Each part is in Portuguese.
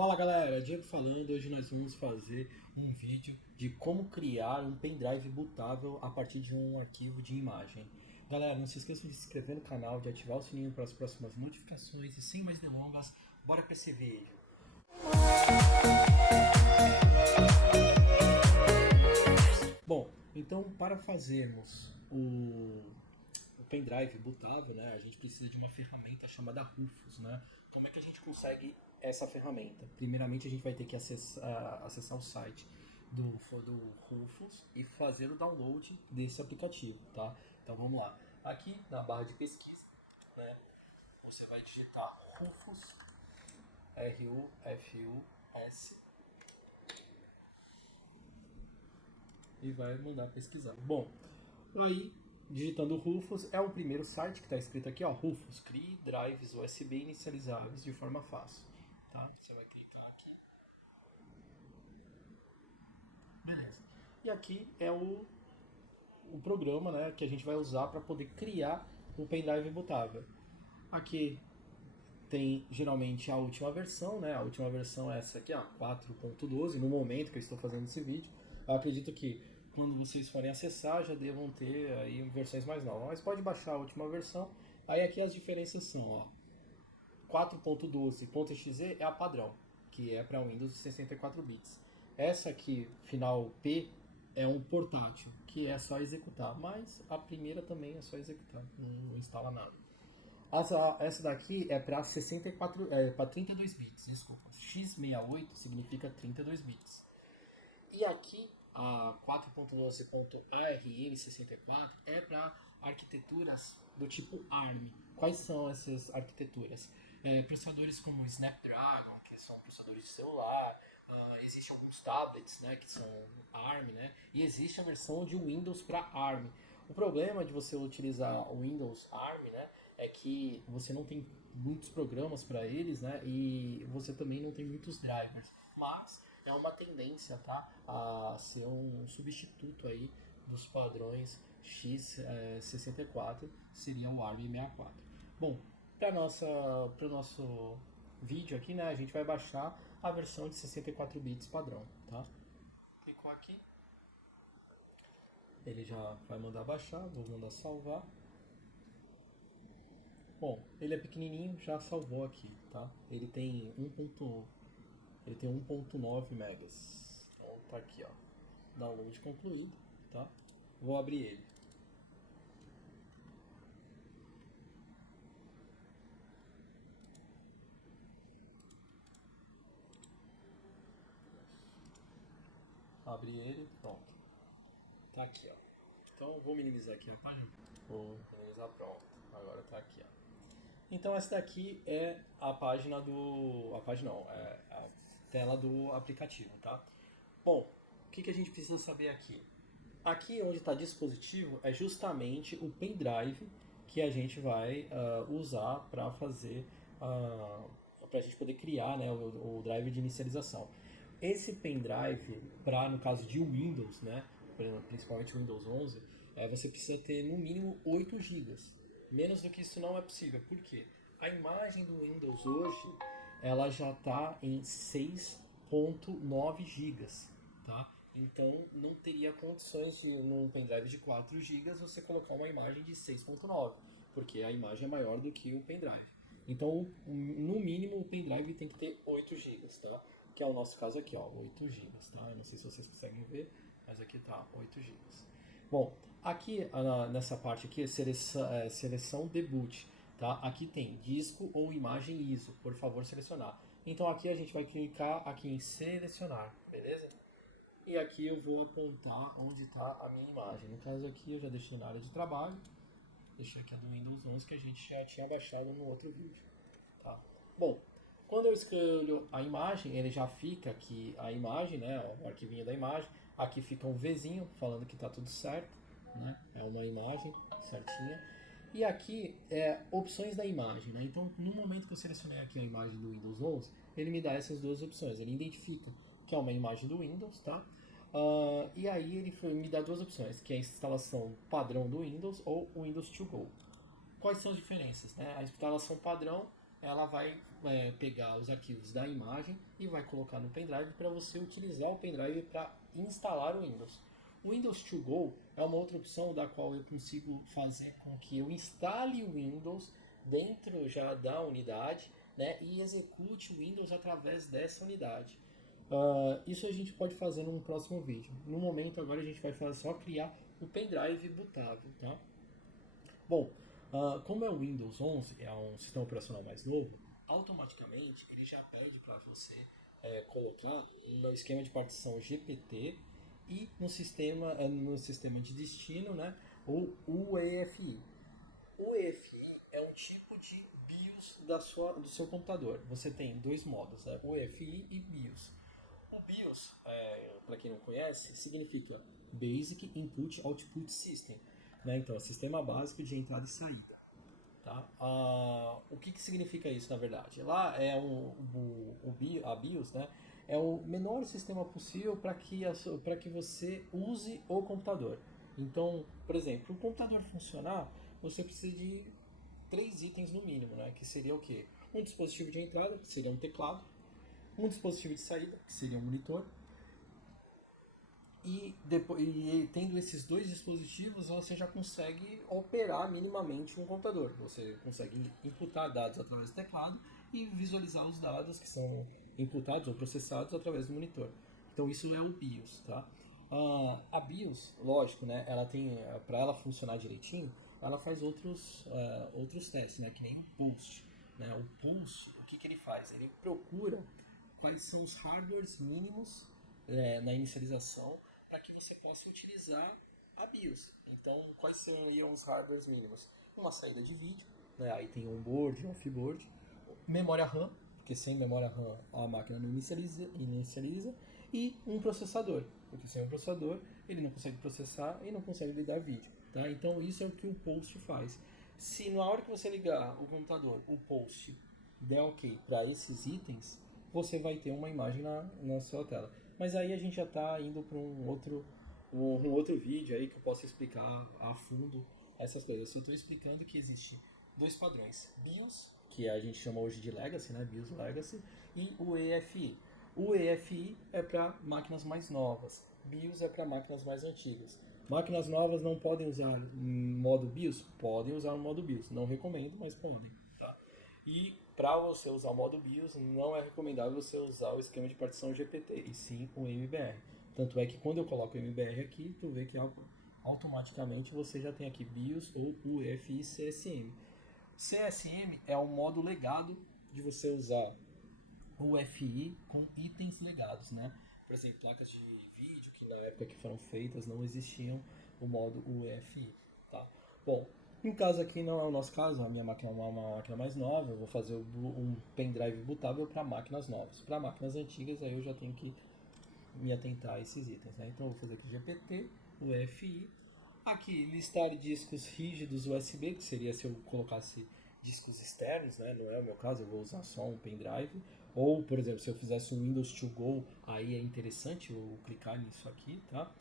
Fala galera, Diego falando. Hoje nós vamos fazer um vídeo de como criar um pendrive bootável a partir de um arquivo de imagem. Galera, não se esqueçam de se inscrever no canal, de ativar o sininho para as próximas notificações e sem mais delongas, bora para esse vídeo. Bom, então para fazermos o pendrive bootável, né, a gente precisa de uma ferramenta chamada Rufus, né? Como é que a gente consegue essa ferramenta? Primeiramente a gente vai ter que acessar o site do Rufus e fazer o download desse aplicativo, tá? Então vamos lá. Aqui na barra de pesquisa, né, você vai digitar Rufus, R-U-F-U-S, e vai mandar pesquisar. Bom, aí digitando Rufus é o primeiro site que está escrito aqui, ó, Rufus, crie drives USB inicializáveis de forma fácil, tá? Você vai clicar aqui, beleza. E aqui é o programa, né, que a gente vai usar para poder criar o pendrive bootável. Aqui tem geralmente a última versão, né? A última versão é essa aqui, ó, 4.12, no momento que eu estou fazendo esse vídeo. Eu acredito que quando vocês forem acessar já devam ter aí versões mais novas, mas pode baixar a última versão. Aí aqui as diferenças são, ó, 4.12.exe é a padrão, que é para Windows de 64 bits. Essa aqui, final P, é um portátil, que é só executar, mas a primeira também é só executar, não instala nada. Essa daqui é para 64, para 32 bits, desculpa. X68 significa 32 bits. E aqui a 4.12.ARM64 é para arquiteturas do tipo ARM. Quais são essas arquiteturas? Processadores como Snapdragon, que são processadores de celular, existem alguns tablets, né, que são ARM, né, e existe a versão de Windows para ARM. O problema de você utilizar o Windows ARM, né, é que você não tem muitos programas para eles, né, e você também não tem muitos drivers. Mas é uma tendência, tá, a ser um substituto aí dos padrões x64, seria o ARM64. Bom, para o nosso vídeo aqui, né, a gente vai baixar a versão de 64 bits padrão, tá? Clicou aqui, ele já vai mandar baixar, vou mandar salvar. Bom, ele é pequenininho, já salvou aqui, tá? Ele tem 1.9 megas. Então tá aqui, ó. Download concluído, tá? Vou abrir ele. Abri ele, pronto. Tá aqui, ó. Então vou minimizar aqui a página. Vou minimizar, pronto. Agora tá aqui, ó. Então essa daqui é a página do... A página não, é a tela do aplicativo, tá? Bom, o que a gente precisa saber aqui? Aqui onde está dispositivo é justamente o pendrive que a gente vai usar para fazer, para a gente poder criar, né, o drive de inicialização. Esse pendrive, para no caso de Windows, né, principalmente Windows 11, você precisa ter no mínimo 8 gigas. Menos do que isso não é possível. Por quê? A imagem do Windows hoje ela já está em 6.9 gigas, tá? Então não teria condições de num pendrive de 4 gigas você colocar uma imagem de 6.9, porque a imagem é maior do que o pendrive. Então, no mínimo, o pendrive tem que ter 8 gigas, tá? Que é o nosso caso aqui, ó, 8 gigas, tá? Eu não sei se vocês conseguem ver, mas aqui tá 8 gigas. Bom, aqui nessa parte aqui é seleção debut, tá? Aqui tem disco ou imagem ISO, por favor selecionar. Então aqui a gente vai clicar aqui em selecionar, beleza? E aqui eu vou apontar onde está a minha imagem. No caso aqui eu já deixei na área de trabalho, deixei aqui a do Windows 11 que a gente já tinha baixado no outro vídeo, tá? Bom, quando eu escolho a imagem, ele já fica aqui a imagem, né, o arquivinho da imagem. Aqui fica um Vzinho falando que está tudo certo, né? É uma imagem certinha. E aqui é opções da imagem, né? Então, no momento que eu selecionei aqui a imagem do Windows 11, ele me dá essas duas opções. Ele identifica que é uma imagem do Windows, tá? E aí ele me dá duas opções, que é a instalação padrão do Windows ou o Windows to Go. Quais são as diferenças, né? A instalação padrão ela vai pegar os arquivos da imagem e vai colocar no pendrive para você utilizar o pendrive para instalar o Windows. O Windows To Go é uma outra opção da qual eu consigo fazer com que eu instale o Windows dentro já da unidade, né, e execute o Windows através dessa unidade. Isso a gente pode fazer num próximo vídeo. No momento agora a gente vai só criar o pendrive bootável, tá? Bom, como é o Windows 11, é um sistema operacional mais novo, automaticamente ele já pede para você colocar no esquema de partição GPT e no sistema de destino, né, o UEFI. O UEFI é um tipo de BIOS do seu computador. Você tem dois modos, né, UEFI e BIOS. O BIOS, para quem não conhece, significa Basic Input Output System, né? Então, é sistema básico de entrada e saída. Tá? O que significa isso, na verdade? Lá é a BIOS, né? É o menor sistema possível para que você use o computador. Então, por exemplo, para o computador funcionar, você precisa de 3 itens no mínimo, né? Que seria o quê? Um dispositivo de entrada, que seria um teclado, um dispositivo de saída, que seria um monitor, e tendo esses dois dispositivos, você já consegue operar minimamente um computador. Você consegue imputar dados através do teclado e visualizar os dados que são imputados ou processados através do monitor. Então isso é o BIOS, tá? A BIOS, lógico, né? Ela tem, para ela funcionar direitinho, ela faz outros testes, né? Que nem o Pulse, né? O Pulse, o que ele faz? Ele procura quais são os hardwares mínimos na inicialização para que você possa utilizar a BIOS. Então, quais seriam os hardwares mínimos? Uma saída de vídeo, né? Aí tem onboard, offboard, memória RAM, porque sem memória RAM a máquina não inicializa, e um processador, porque sem um processador ele não consegue processar e não consegue lidar vídeo. Tá? Então, isso é o que o Post faz. Se na hora que você ligar o computador, o Post der ok para esses itens, você vai ter uma imagem na sua tela. Mas aí a gente já está indo para um outro vídeo aí que eu posso explicar a fundo essas coisas. Eu só estou explicando que existe dois padrões: BIOS, que a gente chama hoje de Legacy, né? BIOS Legacy, e o EFI. O EFI é para máquinas mais novas, BIOS é para máquinas mais antigas. Máquinas novas não podem usar modo BIOS? Podem usar o modo BIOS. Não recomendo, mas podem. Tá? E para você usar o modo BIOS, não é recomendável você usar o esquema de partição GPT, e sim o MBR. Tanto é que quando eu coloco o MBR aqui, tu vê que automaticamente você já tem aqui BIOS ou UEFI CSM. CSM é o modo legado de você usar o UEFI com itens legados, né? Por exemplo, placas de vídeo que na época que foram feitas não existiam o modo UEFI, tá? Bom, no caso aqui não é o nosso caso, a minha máquina é uma máquina mais nova, eu vou fazer um pendrive bootável para máquinas novas. Para máquinas antigas, aí eu já tenho que me atentar a esses itens, né? Então eu vou fazer aqui GPT, UEFI, aqui listar discos rígidos USB, que seria se eu colocasse discos externos, né? Não é o meu caso, eu vou usar só um pendrive. Ou, por exemplo, se eu fizesse um Windows To Go, aí é interessante eu clicar nisso aqui, tá?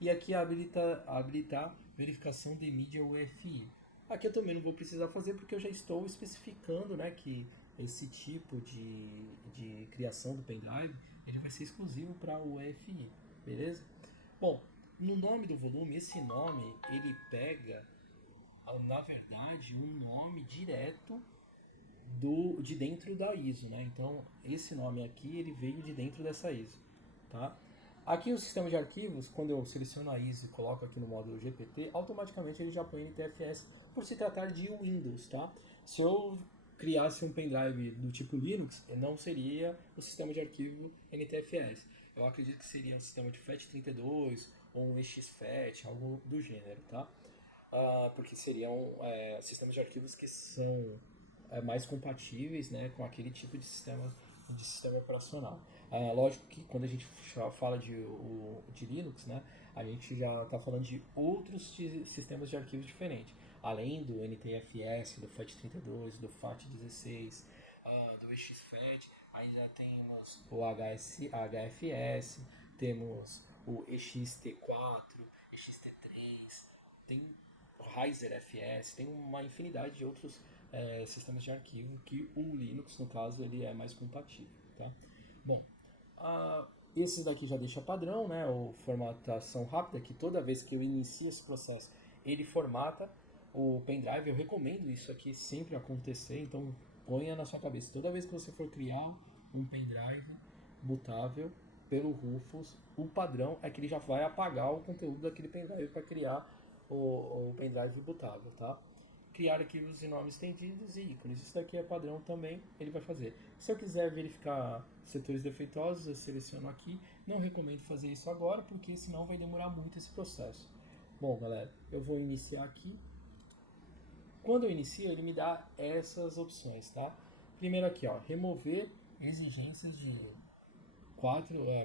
E aqui habilitar verificação de mídia UEFI. Aqui eu também não vou precisar fazer porque eu já estou especificando, né, que esse tipo de criação do pendrive ele vai ser exclusivo para o UEFI, beleza? Bom, no nome do volume, esse nome ele pega, na verdade, um nome direto de dentro da ISO, né? Então esse nome aqui ele veio de dentro dessa ISO, tá? Aqui o sistema de arquivos, quando eu seleciono a ISO e coloco aqui no módulo GPT, automaticamente ele já põe NTFS por se tratar de Windows, tá? Se eu criasse um pendrive do tipo Linux, não seria o sistema de arquivo NTFS. Eu acredito que seria um sistema de FAT32 ou um EXFAT, algo do gênero, tá? Porque seriam sistemas de arquivos que são mais compatíveis, né, com aquele tipo de sistema operacional. Lógico que quando a gente fala de Linux, né, a gente já está falando de outros sistemas de arquivos diferentes, além do NTFS, do FAT32, do FAT16, do EXFAT, aí já temos o HFS, temos o EXT4, EXT3, tem o Riser FS, tem uma infinidade de outros sistemas de arquivo que o Linux, no caso, ele é mais compatível, tá? Bom, esse daqui já deixa padrão, né? O formatação rápida, que toda vez que eu inicio esse processo, ele formata o pendrive. Eu recomendo isso aqui sempre acontecer, então ponha na sua cabeça. Toda vez que você for criar um pendrive bootável pelo Rufus, o padrão é que ele já vai apagar o conteúdo daquele pendrive para criar o pendrive bootável, tá? Criar arquivos de nomes estendidos e ícones. Isso daqui é padrão também, ele vai fazer. Se eu quiser verificar setores defeituosos, eu seleciono aqui. Não recomendo fazer isso agora, porque senão vai demorar muito esse processo. Bom, galera, eu vou iniciar aqui. Quando eu inicio, ele me dá essas opções, tá? Primeiro aqui, ó, remover exigências de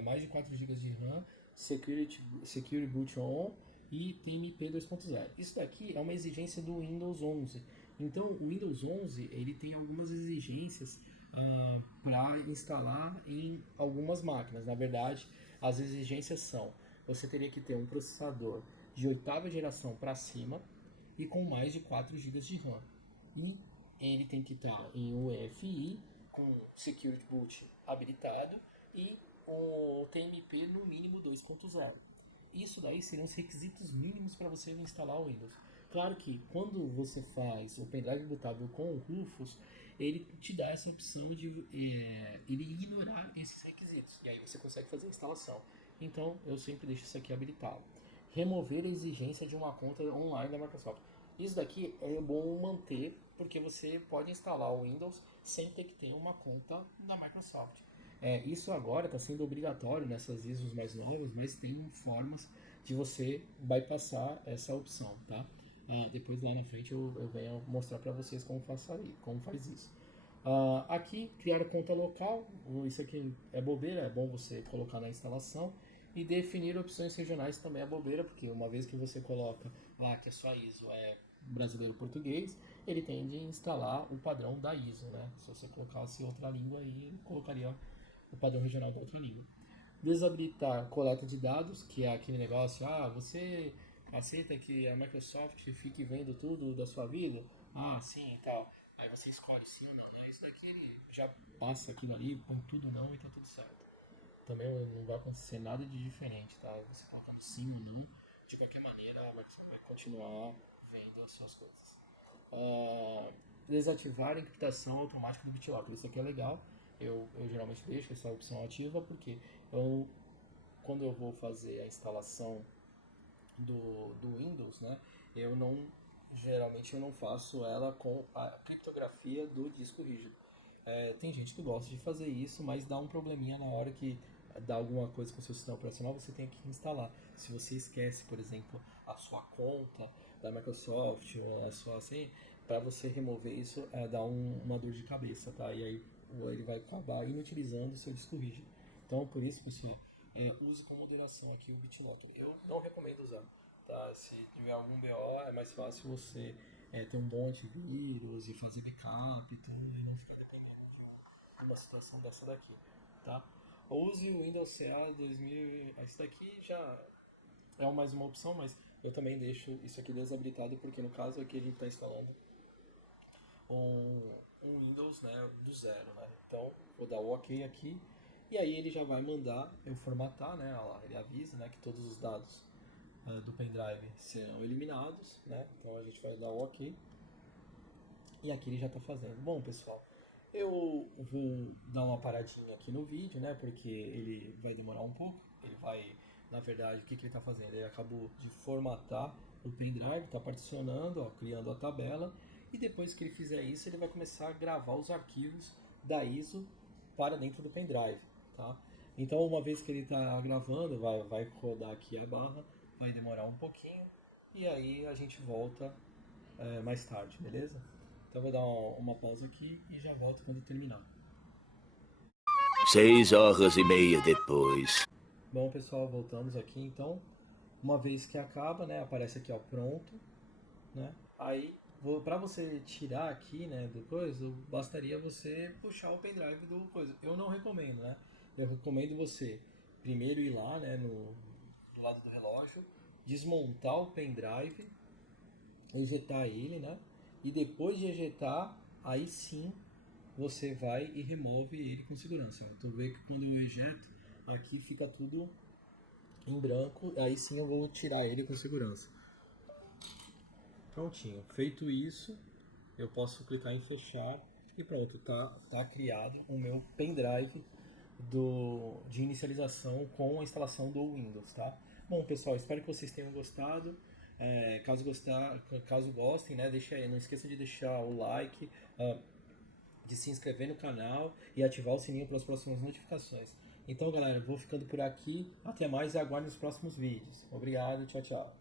mais de 4 GB de RAM, Security Boot On e TMP 2.0. Isso daqui é uma exigência do Windows 11. Então, o Windows 11 ele tem algumas exigências para instalar em algumas máquinas. Na verdade, as exigências são: você teria que ter um processador de 8ª geração para cima e com mais de 4 GB de RAM. E ele tem que estar em UEFI, com Security Boot habilitado e o TMP no mínimo 2.0. Isso daí seriam os requisitos mínimos para você instalar o Windows. Claro que quando você faz o pendrive bootável com o Rufus, ele te dá essa opção de ele ignorar esses requisitos. E aí você consegue fazer a instalação. Então eu sempre deixo isso aqui habilitado. Remover a exigência de uma conta online da Microsoft. Isso daqui é bom manter, porque você pode instalar o Windows sem ter que ter uma conta da Microsoft. Isso agora está sendo obrigatório nessas ISOs mais novas, mas tem formas de você bypassar essa opção, tá? Depois lá na frente eu venho mostrar para vocês como faz isso. Aqui, criar conta local, isso aqui é bobeira, é bom você colocar na instalação. E definir opções regionais também é bobeira, porque uma vez que você coloca lá que a sua ISO é brasileiro-português, ele tende a instalar o padrão da ISO, né? Se você colocasse outra língua aí, colocaria o padrão regional da outra língua. Desabilitar coleta de dados, que é aquele negócio, você aceita que a Microsoft fique vendo tudo da sua vida? Sim e tal. Aí você escolhe sim ou não, né? Isso daqui ele já passa aquilo ali, põe tudo não e tá tudo certo. Também não vai acontecer nada de diferente, tá? Você colocando sim ou não, de qualquer maneira a Microsoft vai continuar vendo as suas coisas. Desativar a encriptação automática do BitLocker. Isso aqui é legal. Eu geralmente deixo essa opção ativa porque quando eu vou fazer a instalação do Windows, né, geralmente eu não faço ela com a criptografia do disco rígido. Tem gente que gosta de fazer isso, mas dá um probleminha na hora que dá alguma coisa com o seu sistema operacional, você tem que instalar. Se você esquece, por exemplo, a sua conta da Microsoft ou a sua assim, para você remover isso dá uma dor de cabeça, tá? E aí ele vai acabar inutilizando o seu disco rígido. Então, por isso, pessoal, use com moderação aqui o BitLocker. Eu não recomendo usar, tá? Se tiver algum BO, é mais fácil você ter um bom antivírus e fazer backup e tudo, e não ficar dependendo de uma situação dessa daqui, tá? Use o Windows CA 2000. Isso daqui já é mais uma opção, mas eu também deixo isso aqui desabilitado, porque no caso aqui a gente está instalando um Windows, né, do zero, né? Então vou dar o OK aqui e aí ele já vai mandar eu formatar, né? Olha lá, ele avisa, né, que todos os dados do pendrive serão eliminados, né? Então a gente vai dar o OK e aqui ele já está fazendo. Bom, pessoal, eu vou dar uma paradinha aqui no vídeo, né? Porque ele vai demorar um pouco. Ele vai, na verdade, o que ele está fazendo? Ele acabou de formatar o pendrive, está particionando, ó, criando a tabela. E depois que ele fizer isso, ele vai começar a gravar os arquivos da ISO para dentro do pendrive, tá? Então, uma vez que ele está gravando, vai rodar aqui a barra, vai demorar um pouquinho. E aí a gente volta mais tarde, beleza? Então vou dar uma pausa aqui e já volto quando terminar. 6 horas e meia depois. Bom, pessoal, voltamos aqui então. Uma vez que acaba, né, aparece aqui, ó, pronto, né? Aí, para você tirar aqui, né, do coisa, bastaria você puxar o pendrive do coisa. Eu não recomendo, né? Eu recomendo você primeiro ir lá, né, do lado do relógio, desmontar o pendrive, injetar ele, né? e depois de ejetar, aí sim você vai e remove ele com segurança. Tu vê que quando eu ejeto, aqui fica tudo em branco, aí sim eu vou tirar ele com segurança. Prontinho. Feito isso, eu posso clicar em fechar e pronto, tá criado o meu pendrive de inicialização com a instalação do Windows, tá? Bom, pessoal, espero que vocês tenham gostado. Caso gostem, né, não esqueça de deixar o like, de se inscrever no canal e ativar o sininho para as próximas notificações. Então, galera, vou ficando por aqui. Até mais e aguarde os próximos vídeos. Obrigado, tchau, tchau.